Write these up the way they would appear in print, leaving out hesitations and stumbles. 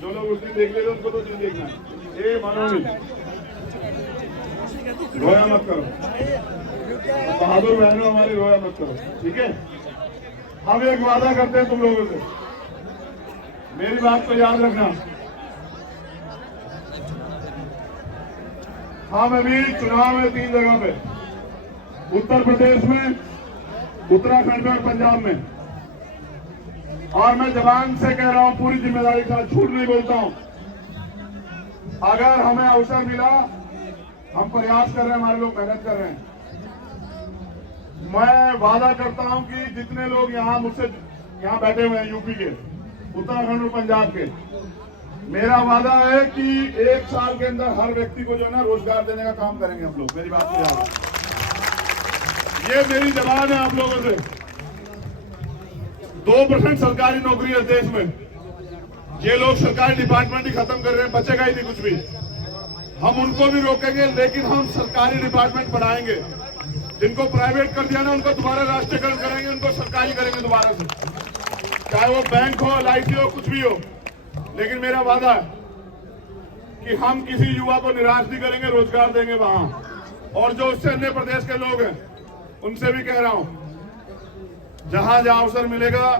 जो लोग उस दिन देख ले उनको तो दिन देखना है। ये मानो नहीं, रोया मत करो, बहादुर बहनों हमारी, रोया मत करो, ठीक है। हम एक वादा करते हैं तुम लोगों से, मेरी बात को याद रखना। हम अभी चुनाव में 3 जगह पे, उत्तर प्रदेश में, उत्तराखंड में और पंजाब में, और मैं जबान से कह रहा हूं, पूरी जिम्मेदारी के साथ, झूठ नहीं बोलता हूं। अगर हमें अवसर मिला, हम प्रयास कर रहे हैं, हमारे लोग मेहनत कर रहे हैं। मैं वादा करता हूं कि जितने लोग मुझसे यहाँ बैठे हुए हैं, यूपी के, उत्तराखंड और पंजाब के, मेरा वादा है कि 1 साल के अंदर हर व्यक्ति को जो है ना रोजगार देने का काम करेंगे हम लोग। मेरी बात को याद, ये मेरी जबान है आप लोगों से। 2% सरकारी नौकरी है देश में, ये लोग सरकारी डिपार्टमेंट ही खत्म कर रहे हैं, बचेगा ही नहीं कुछ भी। हम उनको भी रोकेंगे, लेकिन हम सरकारी डिपार्टमेंट बढ़ाएंगे। जिनको प्राइवेट कर दिया ना, उनको दोबारा राष्ट्रीयकरण करेंगे, उनको सरकारी करेंगे दोबारा से, चाहे वो बैंक हो, LIC हो, कुछ भी हो। लेकिन मेरा वादा है कि हम किसी युवा को निराश नहीं करेंगे, रोजगार देंगे वहां। और जो उससे अन्य प्रदेश के लोग हैं, उनसे भी कह रहा हूं, जहां जहां अवसर मिलेगा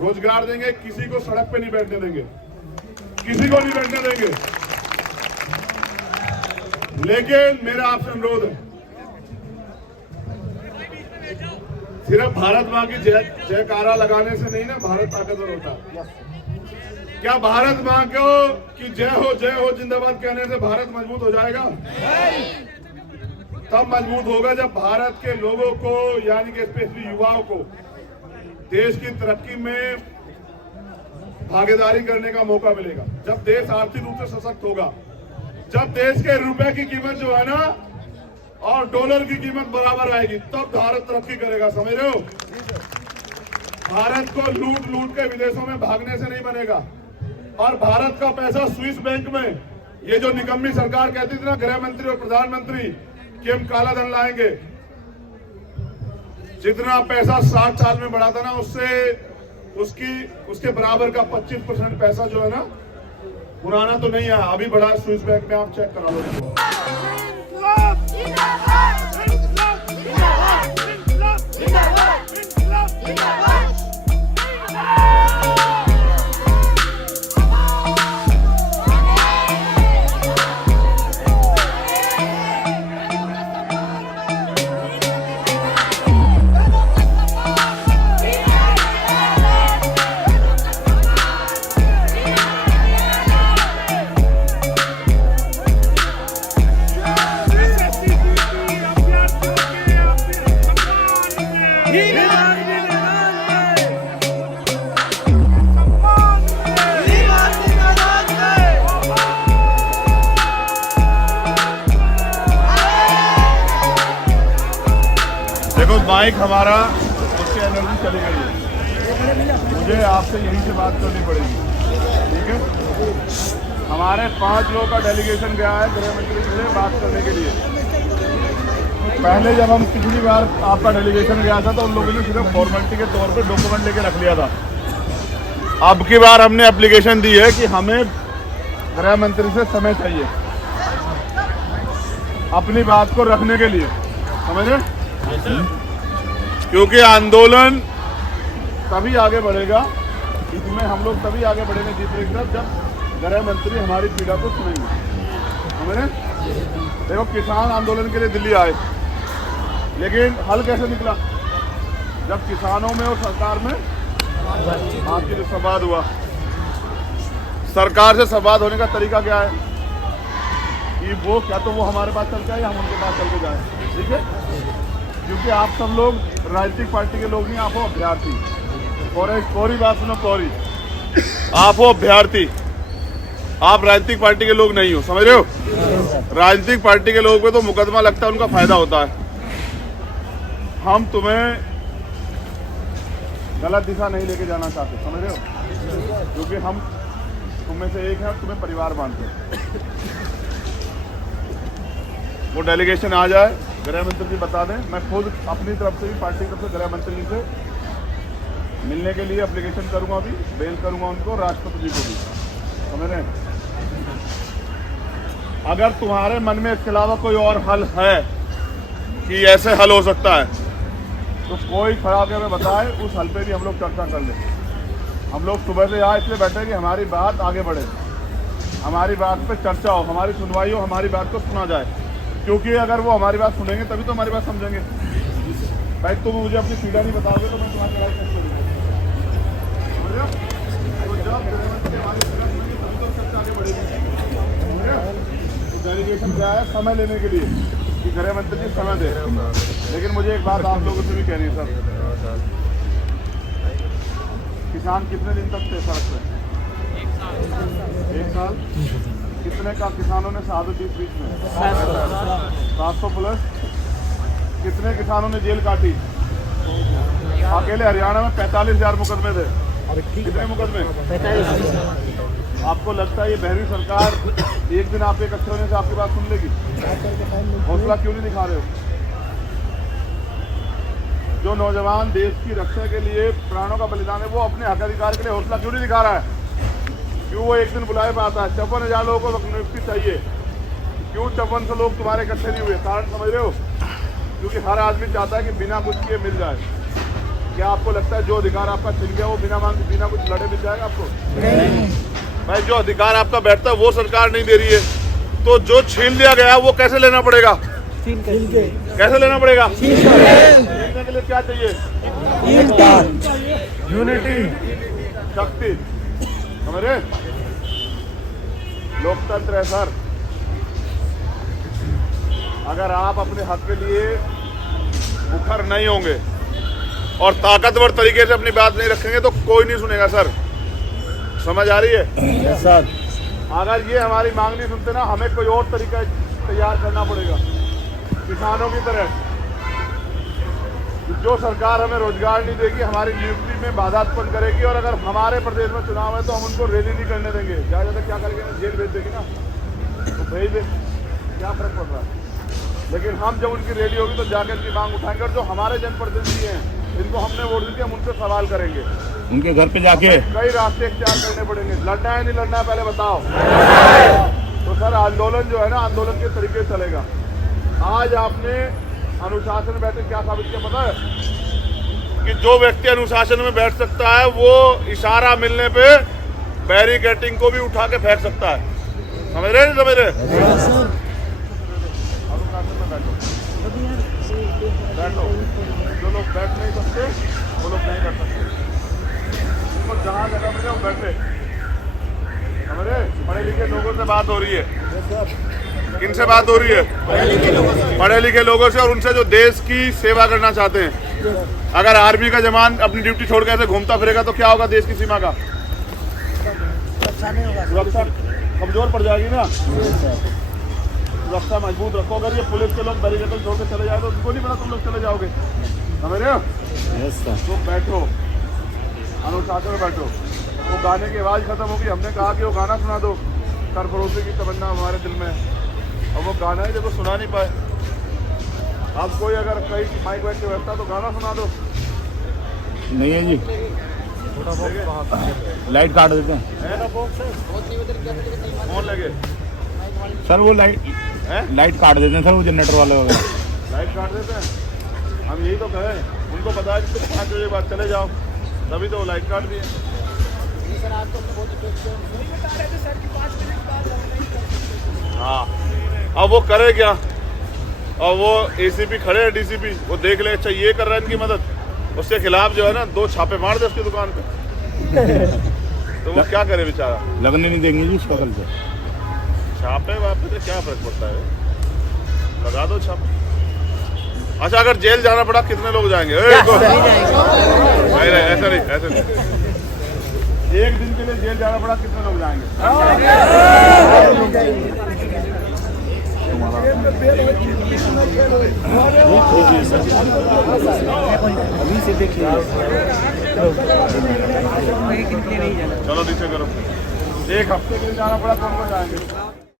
रोजगार देंगे, किसी को सड़क पे नहीं बैठने देंगे, किसी को नहीं बैठने देंगे। लेकिन मेरा आपसे अनुरोध है, सिर्फ भारत मां की जयकारा लगाने से नहीं ना भारत ताकतवर होता। क्या भारत मां को कि जय हो जिंदाबाद कहने से भारत मजबूत हो जाएगा? तब मजबूत होगा जब भारत के लोगों को, यानी कि स्पेशली युवाओं को, देश की तरक्की में भागीदारी करने का मौका मिलेगा। जब देश आर्थिक रूप से सशक्त होगा, जब देश के रुपए की कीमत जो है ना और डॉलर की कीमत बराबर आएगी, तब भारत तरक्की करेगा। समझ रहे हो? भारत को लूट लूट के विदेशों में भागने से नहीं बनेगा। और भारत का पैसा स्विस बैंक में, ये जो निकम्मी सरकार कहती थी ना, गृह मंत्री और प्रधानमंत्री, कि हम काला धन लाएंगे, जितना पैसा 60 साल में बढ़ा था ना, उससे उसके बराबर का 25% पैसा जो है ना, पुराना तो नहीं है, अभी बढ़ा स्विस बैंक में। आप चेक करा लो। देखो माइक हमारा, उसकी एनर्जी चली गई है, मुझे आपसे यहीं से बात करनी पड़ेगी, ठीक है। हमारे 5 लोगों का डेलीगेशन गया है गृह मंत्री से बात करने के लिए। पहले जब हम पिछली बार आपका डेलीगेशन गया था तो उन लोगों ने सिर्फ फॉर्मेलिटी के तौर पर डॉक्यूमेंट लेके रख लिया था। अब की बार हमने एप्लीकेशन दी है कि हमें गृह मंत्री से समय चाहिए अपनी बात को रखने के लिए, समझ रहे? क्योंकि आंदोलन तभी आगे बढ़ेगा, इसमें हम लोग तभी आगे बढ़ेंगे जीतने की तरफ, जब गृह मंत्री हमारी पीड़ा को सुनेंगे, समझ रहे? देखो, किसान आंदोलन के लिए दिल्ली आए, लेकिन हल कैसे निकला? जब किसानों में और सरकार में आपकी जो संवाद हुआ। सरकार से संवाद होने का तरीका क्या है कि वो क्या तो वो हमारे पास चल के आए या हम उनके पास चल के जाए, ठीक है? क्योंकि आप सब लोग राजनीतिक पार्टी के लोग नहीं, आप हो अभ्यर्थी। और एक कोरी बात सुनो, कोरी, आप हो अभ्यर्थी, आप राजनीतिक पार्टी के लोग नहीं हो, समझ रहे हो? राजनीतिक पार्टी के लोगों पे तो मुकदमा लगता है, उनका फायदा होता है। हम तुम्हें गलत दिशा नहीं लेके जाना चाहते, समझ रहे हो? क्योंकि हम तुम में से एक है, तुम्हें परिवार मानते हैं। वो डेलीगेशन आ जाए, गृह मंत्री जी बता दें, मैं खुद अपनी तरफ से भी, पार्टी की तरफ से गृह मंत्री जी से मिलने के लिए एप्लीकेशन करूंगा, अभी बेल करूंगा उनको, राष्ट्रपति जी को भी, समझ रहे हैं? अगर तुम्हारे मन में इसके अलावा कोई और हल है कि ऐसे हल हो सकता है तो कोई खड़ा होकर हमें बताए, उस हल पे भी हम लोग चर्चा कर लें। हम लोग सुबह से यहाँ इसलिए बैठे कि हमारी बात आगे बढ़े, हमारी बात पे चर्चा हो, हमारी सुनवाई हो, हमारी बात को सुना जाए। क्योंकि अगर वो हमारी बात सुनेंगे तभी तो हमारी बात समझेंगे। भाई तुम मुझे अपनी सीधा नहीं बताओगे तो मैं तुम्हारी लड़ाई कैसे करूँगा? तो जब हमारी सीधा सुनेंगे तभी तो चर्चा आगे बढ़ेगी। डेलीगेशन क्या है? समय लेने के लिए कि गृह मंत्री जी समय दे। लेकिन मुझे एक बात आप लोगों से भी कहनी है सर, किसान कितने दिन तक थे सड़क पे? 1 साल। कितने का किसानों ने शहादत दी बीच में? 700 प्लस। कितने किसानों ने जेल काटी? अकेले हरियाणा में 45,000 मुकदमे थे। कितने मुकदमे? 45,000। आपको लगता है ये बहरी सरकार एक दिन आप एक अच्छे होने से आपकी बात सुन लेगी? हौसला क्यों नहीं दिखा रहे हो? जो नौजवान देश की रक्षा के लिए प्राणों का बलिदान है वो अपने हक अधिकार के लिए हौसला क्यों नहीं दिखा रहा है? क्यों वो एक दिन बुलाए पे आता है? 54,000 लोगों को नियुक्ति चाहिए, क्यों 5400 लोग तुम्हारे इकट्ठे नहीं हुए? कारण समझ रहे हो? क्योंकि हर आदमी चाहता है कि बिना कुछ किए मिल जाए। क्या आपको लगता है जो अधिकार आपका छिन गया वो बिना कुछ लड़े मिल जाएगा आपको? नहीं भाई, जो अधिकार आपका बैठता है वो सरकार नहीं दे रही है, तो जो छीन लिया गया वो कैसे लेना पड़ेगा? कैसे लेना पड़ेगा? छीनने के लिए क्या चाहिए? यूनिटी, शक्ति। समझ रहे? लोकतंत्र है सर। अगर आप अपने हक के लिए मुखर नहीं होंगे और ताकतवर तरीके से अपनी बात नहीं रखेंगे तो कोई नहीं सुनेगा सर। समझ आ रही है? सर अगर ये हमारी मांग नहीं सुनते ना, हमें कोई और तरीका तैयार करना पड़ेगा किसानों की तरह। जो सरकार हमें रोजगार नहीं देगी, हमारी नियुक्ति में बाधा उत्पन्न करेगी, और अगर हमारे प्रदेश में चुनाव है तो हम उनको रैली नहीं करने देंगे। ज्यादा क्या करेंगे? जेल भेज देगी ना, तो भेज दे, क्या फर्क पड़ रहा है? लेकिन हम जब उनकी रैली होगी तो जाकर उनकी मांग उठाएंगे, और जो हमारे जनप्रतिनिधि हैं जिनको हमने वोट दी, हम उनसे सवाल करेंगे, उनके घर पे जाके कई रास्ते इख्तियार करने पड़ेंगे। लड़ना है नहीं लड़ना है पहले बताओ। तो सर आंदोलन जो है ना, आंदोलन के तरीके चलेगा। आज आपने अनुशासन में बैठे क्या साबित किया पता है? कि जो व्यक्ति अनुशासन में बैठ सकता है वो इशारा मिलने पे बैरिकेडिंग को भी उठा के फेंक सकता है। समझ रहे? नहीं समझ रहे? अनुशासन में बैठो, जो लोग बैठ नहीं सकते वो लोग नहीं कर सकते। उनको जहाँ जगह मिले वो बैठे। समझ रहे? पढ़े लिखे लोगों से बात हो रही है। किनसे बात हो रही है? पढ़े लिखे लोगों से, और उनसे जो देश की सेवा करना चाहते हैं। अगर आर्मी का जवान अपनी ड्यूटी छोड़ के ऐसे घूमता फिरेगा तो क्या होगा देश की सीमा का? सुरक्षा कमजोर पड़ जाएगी ना। सुरक्षा मजबूत रखो। अगर ये पुलिस के लोग बैरिकेड छोड़ के चले जाए तो उनको नहीं पता तुम लोग चले जाओगे। समझ रहे हो? तो बैठो, अनुशासन में बैठो। वो गाने की आवाज़ खत्म होगी, हमने कहा कि वो गाना सुना दो, सरफरोशी की तमन्ना हमारे दिल में, और वो गाना ही देखो सुना नहीं पाए। अब कोई अगर कहीं माइक वाइक की व्यवस्था तो गाना सुना दो। नहीं है जी, लाइट काट देते हैं। कौन लगे सर? वो लाइट काट देते हैं सर, वो जनरेटर वाले वगैरह लाइट काट देते हैं। हम यही तो कहें, उनको पता है कि 5 बजे बाद चले जाओ, तभी तो लाइट काट दिए। हाँ, अब वो करे क्या? और वो एसीपी खड़े हैं, डीसीपी, वो देख ले अच्छा ये कर रहा है इनकी मदद, उसके खिलाफ जो है ना 2 छापे मार दे उसकी दुकान पे। तो वो क्या करे बेचारा? लगने नहीं देंगे जी शक्ल से। छापे वापे से क्या फर्क पड़ता है? लगा दो छापे। अच्छा अगर जेल जाना पड़ा कितने लोग जाएंगे? नहीं, ऐसा नहीं, ऐसा नहीं। एक दिन के लिए जेल जाना पड़ा कितने लोग जाएंगे? अभी से देखिए। चलो नीचे करो। एक हफ्ते के लिए जाना पड़ा कौन कौन जाएंगे?